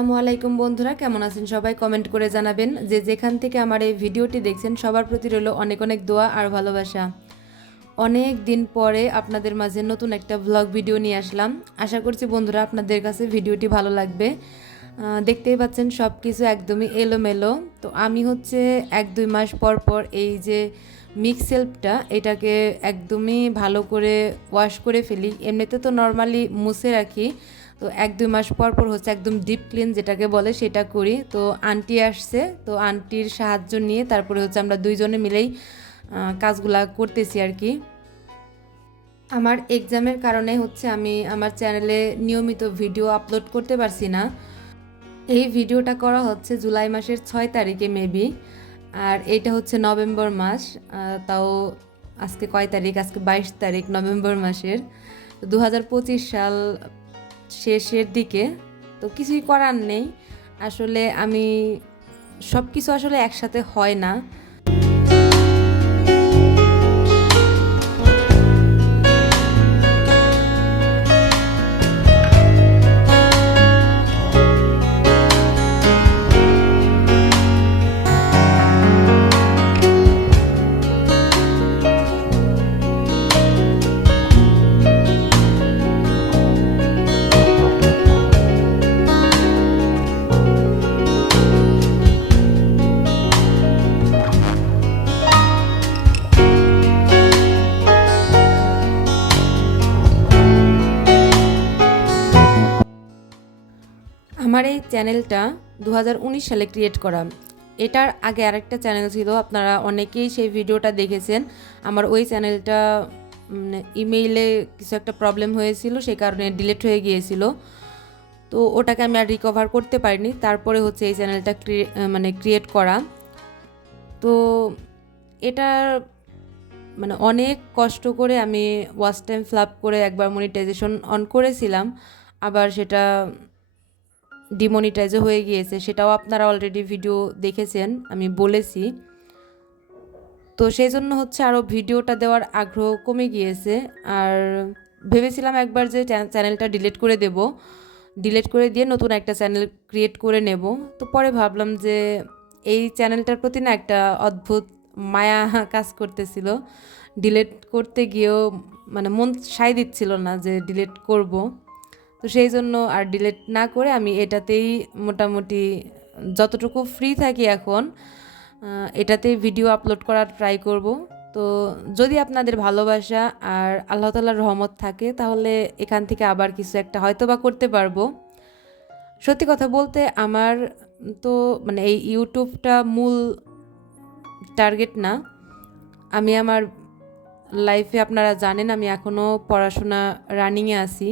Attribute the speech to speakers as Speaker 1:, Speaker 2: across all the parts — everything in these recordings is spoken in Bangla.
Speaker 1: আসসালামু আলাইকুম বন্ধুরা, কেমন আছেন সবাই? কমেন্ট করে জানাবেন যে যেখান থেকে আমার এই ভিডিওটি দেখছেন, সবার প্রতি রইল অনেক অনেক দোয়া আর ভালোবাসা। অনেক দিন পরে আপনাদের মাঝে নতুন একটা ভ্লগ ভিডিও নিয়ে আসলাম। আশা করছি বন্ধুরা আপনাদের কাছে ভিডিওটি ভালো লাগবে। দেখতেই পাচ্ছেন সব কিছু একদমই এলোমেলো। তো আমি হচ্ছে এক দুই মাস পর পর এই যে মিক্স সেলফটা এটাকে একদমই ভালো করে ওয়াশ করে ফেলি। এমনিতে তো নর্মালি মুছে রাখি তো এক দুই মাস পর পর হচ্ছে একদম ডিপ ক্লিন যেটাকে বলে সেটা করি। তো আন্টি আসছে, তো আন্টির সাহায্য নিয়ে তারপরে হচ্ছে আমরা দুইজনে মিলেই কাজগুলা করতেছি আর কি। আমার এক্সামের কারণে হচ্ছে আমি আমার চ্যানেলে নিয়মিত ভিডিও আপলোড করতে পারছি না। এই ভিডিওটা করা হচ্ছে জুলাই মাসের ছয় তারিখে মেবি আর এটা হচ্ছে নভেম্বর মাস তাও আজকে কয় তারিখ? আজকে বাইশ তারিখ, নভেম্বর মাসের। দু হাজার পঁচিশ সাল শেষের দিকে তো কিছুই করার নেই। আসলে আমি সব কিছু আসলে একসাথে হয় না। আমার এই চ্যানেলটা দু হাজার উনিশ সালে ক্রিয়েট করা। এটার আগে আরেকটা চ্যানেল ছিল, আপনারা অনেকেই সেই ভিডিওটা দেখেছেন। আমার ওই চ্যানেলটা ইমেইলে কিছু একটা প্রবলেম হয়েছিল, সেই কারণে ডিলিট হয়ে গিয়েছিল। তো ওটাকে আমি আর রিকভার করতে পারিনি, তারপরে হচ্ছে এই চ্যানেলটা মানে ক্রিয়েট করা। তো এটার মানে অনেক কষ্ট করে আমি ওয়াচ টাইম ফ্লাপ করে একবার মনিটাইজেশন অন করেছিলাম। আবার সেটা ডিমনিটাইজও হয়ে গিয়েছে, সেটাও আপনারা অলরেডি ভিডিও দেখেছেন, আমি বলেছি। তো সেই জন্য হচ্ছে আরও ভিডিওটা দেওয়ার আগ্রহ কমে গিয়েছে। আর ভেবেছিলাম একবার যে চ্যানেলটা ডিলিট করে দেব। ডিলিট করে দিয়ে নতুন একটা চ্যানেল ক্রিয়েট করে নেব। তো পরে ভাবলাম যে এই চ্যানেলটার প্রতি না একটা অদ্ভুত মায়া কাজ করতেছিল। ডিলিট করতে গিয়েও মানে মন সাই দিচ্ছিল না যে ডিলিট করব। তো সেই জন্য আর ডিলিট না করে আমি এটাতেই মোটামুটি যতটুকু ফ্রি থাকি এখন এটাতেই ভিডিও আপলোড করার ট্রাই করব। তো যদি আপনাদের ভালোবাসা আর আল্লাহ তালার রহমত থাকে, তাহলে এখান থেকে আবার কিছু একটা হয়তো বা করতে পারব। সত্যি কথা বলতে আমার তো মানে এই ইউটিউবটা মূল টার্গেট না। আমি আমার লাইফে আপনারা জানেন, আমি এখনও পড়াশোনা রানিংয়ে আছি।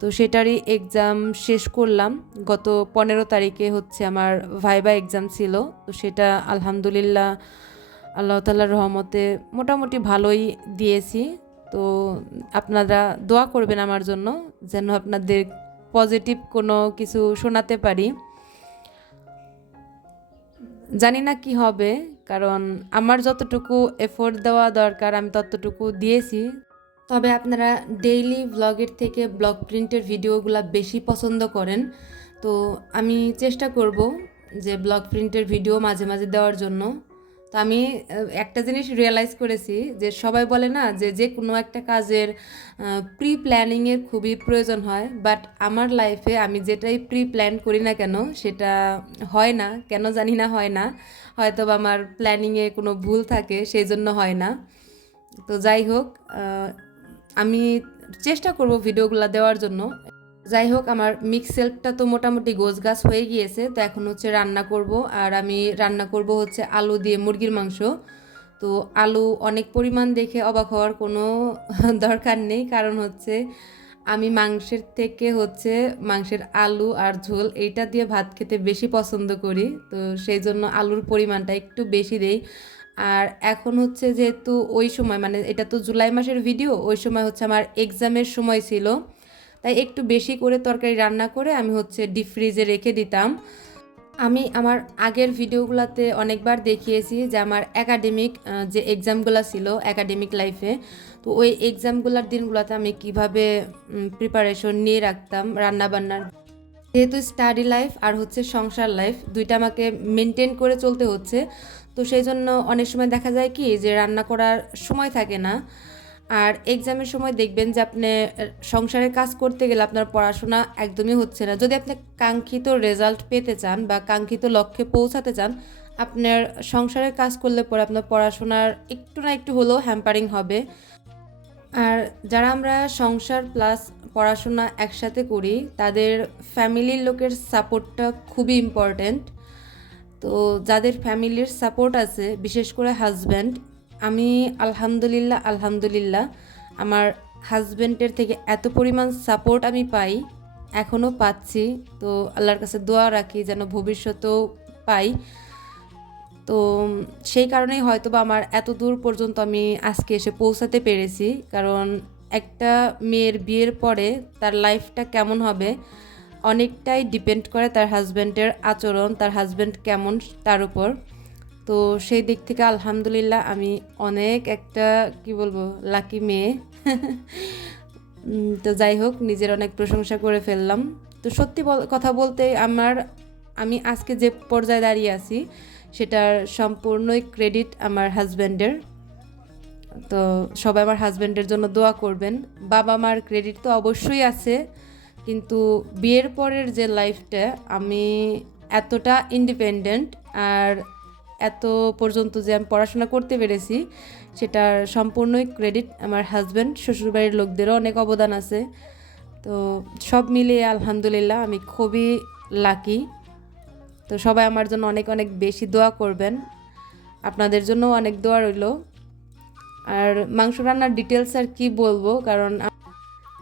Speaker 1: তো সেটারই এক্সাম শেষ করলাম। গত পনেরো তারিখে হচ্ছে আমার ভাইবা এক্সাম ছিল। তো সেটা আলহামদুলিল্লাহ আল্লাহ তাল্লার রহমতে মোটামুটি ভালোই দিয়েছি। তো আপনারা দোয়া করবেন আমার জন্য যেন আপনাদের পজিটিভ কোনো কিছু শোনাতে পারি। জানি না কি হবে, কারণ আমার যতটুকু এফোর্ট দেওয়া দরকার, আমি ততটুকু দিয়েছি। তবে আপনারা ডেইলি ব্লগের থেকে ব্লগ প্রিন্টের ভিডিওগুলো বেশি পছন্দ করেন। তো আমি চেষ্টা করব যে ব্লগ প্রিন্টের ভিডিও মাঝে মাঝে দেওয়ার জন্য। তো আমি একটা জিনিস রিয়েলাইজ করেছি যে সবাই বলে না যে যে কোনো একটা কাজের প্রি প্ল্যানিংয়ের খুবই প্রয়োজন হয়। বাট আমার লাইফে আমি যেটাই প্রি প্ল্যান করি না কেন, সেটা হয় না। কেন জানি না হয় না। হয়তো আমার প্ল্যানিংয়ে কোনো ভুল থাকে সেই জন্য হয় না। তো যাই হোক আমি চেষ্টা করব ভিডিওগুলো দেওয়ার জন্য। যাই হোক আমার মিক্স সেলফটা তো মোটামুটি গোছ গাছ হয়ে গিয়েছে, তো এখন হচ্ছে রান্না করব। আর আমি রান্না করব হচ্ছে আলু দিয়ে মুরগির মাংস। তো আলু অনেক পরিমাণ দেখে অবাক হওয়ার কোনো দরকার নেই, কারণ হচ্ছে আমি মাংসের থেকে হচ্ছে মাংসের আলু আর ঝোল এইটা দিয়ে ভাত খেতে বেশি পছন্দ করি। তো সেই জন্য আলুর পরিমাণটা একটু বেশি দেই। আর এখন হচ্ছে যেহেতু ওই সময় মানে এটা তো জুলাই মাসের ভিডিও ওই সময় হচ্ছে আমার এক্সামের সময় ছিল। তাই একটু বেশি করে তরকারি রান্না করে আমি হচ্ছে ডিপ ফ্রিজে রেখে দিতাম। আমি আমার আগের ভিডিওগুলোতে অনেকবার দেখিয়েছি যে আমার একাডেমিক যে এক্সামগুলো ছিল একাডেমিক লাইফে তো ওই এক্সামগুলোর দিনগুলোতে আমি কীভাবে প্রিপারেশন নিয়ে রাখতাম রান্নাবান্নার। যেহেতু স্টাডি লাইফ আর হচ্ছে সংসার লাইফ দুইটা আমাকে মেনটেন করে চলতে হচ্ছে। তো সেই জন্য অনেক সময় দেখা যায় কি যে রান্না করার সময় থাকে না। আর এক্সামের সময় দেখবেন যে আপনি, সংসারের কাজ করতে গেলে আপনার পড়াশোনা একদমই হচ্ছে না। যদি আপনি কাঙ্ক্ষিত রেজাল্ট পেতে চান বা কাঙ্ক্ষিত লক্ষ্যে পৌঁছাতে চান, আপনার সংসারের কাজ করলে পরে আপনার পড়াশোনার একটু না একটু হলেও হ্যাম্পারিং হবে। আর যারা আমরা সংসার প্লাস পড়াশোনা একসাথে করি, তাদের ফ্যামিলির লোকের সাপোর্টটা খুবই ইম্পর্ট্যান্ট তো যাদের ফ্যামিলির সাপোর্ট আছে, বিশেষ করে হাজব্যান্ড আমি আলহামদুলিল্লাহ আলহামদুলিল্লাহ, আমার হাজব্যান্ডের থেকে এত পরিমাণ সাপোর্ট আমি পাই, এখনও পাচ্ছি। তো আল্লাহর কাছে দোয়া রাখি যেন ভবিষ্যতেও পাই। তো সেই কারণেই হয়তো বা আমার এত দূর পর্যন্ত আমি আজকে এসে পৌঁছাতে পেরেছি। কারণ একটা মেয়ের বিয়ের পরে তার লাইফটা কেমন হবে অনেকটাই ডিপেন্ড করে তার হাজব্যান্ডের আচরণ, তার হাজব্যান্ড কেমন তার উপর। তো সেই দিক থেকে আলহামদুলিল্লাহ আমি অনেক একটা, কি বলব লাকি মেয়ে। তো যাই হোক, নিজের অনেক প্রশংসা করে ফেললাম। তো সত্যি কথা বলতে আমার, আমি আজকে যে পর্যায়ে দাঁড়িয়ে আছি, সেটার সম্পূর্ণই ক্রেডিট আমার হাজব্যান্ডের তো সবাই আমার হাজব্যান্ডের জন্য দোয়া করবেন। বাবা মার ক্রেডিট তো অবশ্যই আছে। কিন্তু বিয়ের পরের যে লাইফটা আমি এতটা ইন্ডিপেন্ডেন্ট আর এত পর্যন্ত যে আমি পড়াশোনা করতে পেরেছি, সেটার সম্পূর্ণই ক্রেডিট আমার হাজব্যান্ড শ্বশুরবাড়ির লোকদেরও অনেক অবদান আছে। তো সব মিলিয়ে আলহামদুলিল্লাহ আমি খুবই লাকি তো সবাই আমার জন্য অনেক অনেক বেশি দোয়া করবেন। আপনাদের জন্য অনেক দোয়া রইল। আর মাংস রান্নার ডিটেলস আর কি বলব? কারণ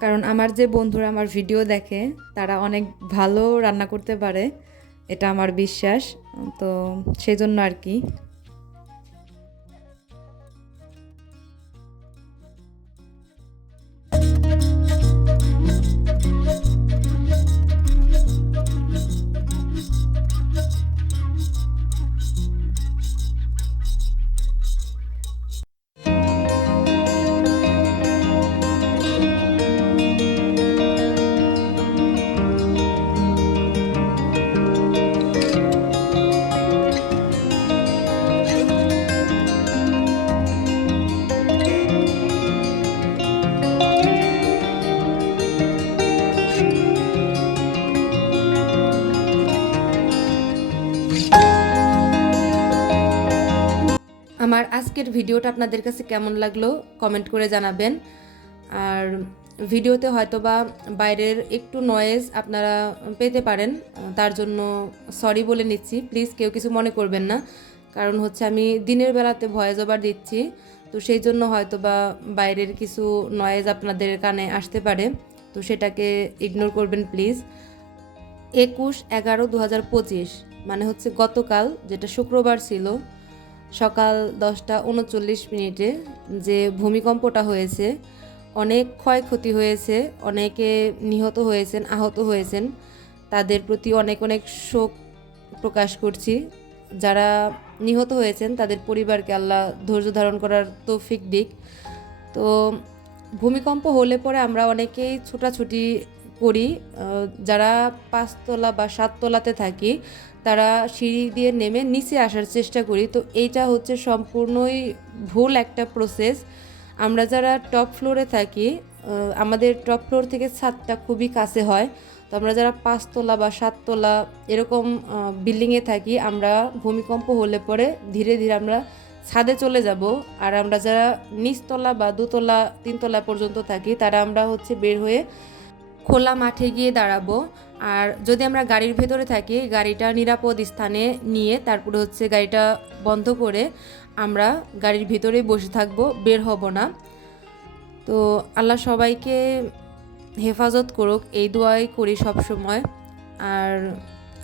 Speaker 1: কারণ আমার যে বন্ধুরা আমার ভিডিও দেখে, তারা অনেক ভালো রান্না করতে পারে, এটা আমার বিশ্বাস। তো সেই জন্য আর কি। আমার আজকের ভিডিওটা আপনাদের কাছে কেমন লাগল কমেন্ট করে জানাবেন। আর ভিডিওতে হয়তো বা বাইরের একটু নয়েজ আপনারা পেতে পারেন, তার জন্য সরি বলে নিচ্ছি। প্লিজ কেউ কিছু মনে করবেন না, কারণ হচ্ছে আমি দিনের বেলাতে ভয়েস ওভার দিচ্ছি, তো সেই জন্য হয়তো বা বাইরের কিছু নয়েজ আপনাদের কানে আসতে পারে, তো সেটাকে ইগনোর করবেন প্লিজ একুশ এগারো দু মানে হচ্ছে গতকাল, যেটা শুক্রবার ছিল সকাল দশটা উনচল্লিশ মিনিটে যে ভূমিকম্পটা হয়েছে, অনেক ক্ষয়ক্ষতি হয়েছে, অনেকে নিহত হয়েছেন, আহত হয়েছেন, তাদের প্রতি অনেক অনেক শোক প্রকাশ করছি। যারা নিহত হয়েছেন, তাদের পরিবারকে আল্লাহ ধৈর্য ধারণ করার তৌফিক দিক। তো ভূমিকম্প হলে পরে আমরা অনেকেই ছোটাছুটি করি যারা পাঁচতলা বা সাততলাতে থাকি, তারা সিঁড়ি দিয়ে নেমে নিচে আসার চেষ্টা করি। তো এইটা হচ্ছে সম্পূর্ণই ভুল একটা প্রসেস আমরা যারা টপ ফ্লোরে থাকি আমাদের টপ ফ্লোর থেকে ছাদটা খুবই কাছে হয়। তো আমরা যারা পাঁচতলা বা সাততলা এরকম বিল্ডিংয়ে থাকি, আমরা ভূমিকম্প হলে পরে ধীরে ধীরে আমরা ছাদে চলে যাব। আর আমরা যারা নিচতলা বা দুতলা, তিনতলা পর্যন্ত থাকি, তারা আমরা হচ্ছে বের হয়ে খোলা মাঠে গিয়ে দাঁড়াবো। আর যদি আমরা গাড়ির ভেতরে থাকি, গাড়িটা নিরাপদ স্থানে নিয়ে তারপরে হচ্ছে গাড়িটা বন্ধ করে আমরা গাড়ির ভিতরেই বসে থাকব, বের হব না। তো আল্লাহ সবাইকে হেফাজত করুক, এই দোয়াই করি সব সময়। আর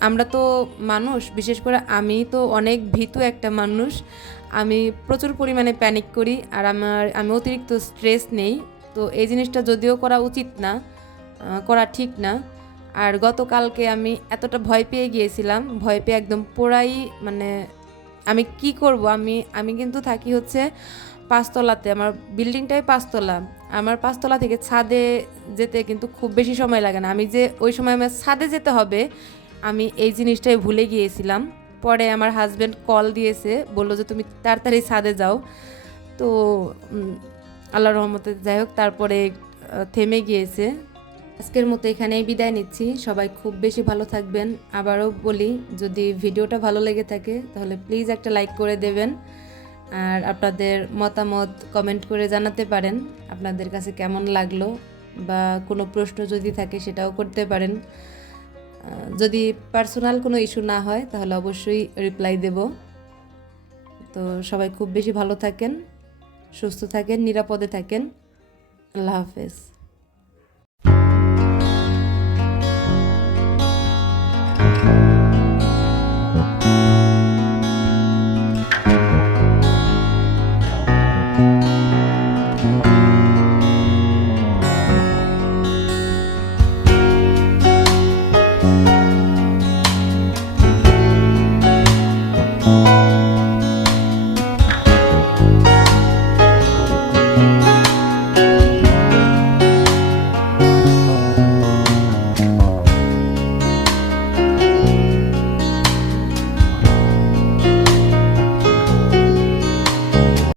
Speaker 1: আমরা তো মানুষ, বিশেষ করে আমি তো অনেক ভীতু একটা মানুষ। আমি প্রচুর পরিমাণে প্যানিক করি, আর আমার, আমি অতিরিক্ত স্ট্রেস নেই। তো এই জিনিসটা যদিও করা উচিত না করা ঠিক না। আর গতকালকে আমি এতটা ভয় পেয়ে গিয়েছিলাম ভয় পেয়ে একদম পুরাই মানে আমি কি করব? আমি আমি কিন্তু থাকি হচ্ছে পাঁচতলাতে আমার বিল্ডিংটাই পাঁচতলা। আমার পাঁচতলা থেকে ছাদে যেতে কিন্তু খুব বেশি সময় লাগে না। আমি যে ওই সময় আমার ছাদে যেতে হবে আমি এই জিনিসটাই ভুলে গিয়েছিলাম। পরে আমার হাজব্যান্ড কল দিয়েছে বলল যে তুমি তাড়াতাড়ি ছাদে যাও। তো উম, আল্লাহর রহমতে যাই হোক তারপরে থেমে গিয়েছে। আজকের মতো এখানেই বিদায় নিচ্ছি। সবাই খুব বেশি ভালো থাকবেন। আবারও বলি, যদি ভিডিওটা ভালো লেগে থাকে, তাহলে প্লিজ একটা লাইক করে দেবেন। আর আপনাদের মতামত কমেন্ট করে জানাতে পারেন। আপনাদের কাছে কেমন লাগল বা কোনো প্রশ্ন যদি থাকে সেটাও করতে পারেন। যদি পার্সোনাল কোনো ইস্যু না হয়, তাহলে অবশ্যই রিপ্লাই দেব। তো সবাই খুব বেশি ভালো থাকেন, সুস্থ থাকেন, নিরাপদে থাকেন। আল্লাহ হাফেজ।